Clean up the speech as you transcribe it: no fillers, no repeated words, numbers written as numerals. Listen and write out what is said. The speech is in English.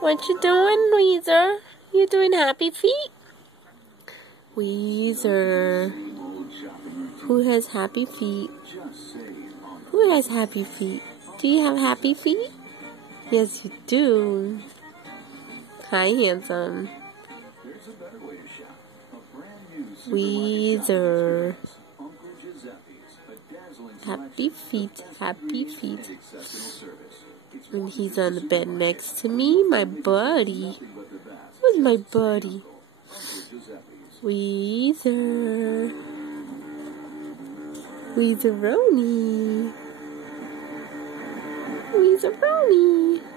What you doing, Wheezer? You doing happy feet? Wheezer. Who has happy feet? Who has happy feet? Do you have happy feet? Yes, you do. Hi, handsome. Wheezer. Happy feet, happy feet. And he's on the bed next to me, my buddy. Who's my buddy? Wheezer. Wheezeroni. Wheezeroni.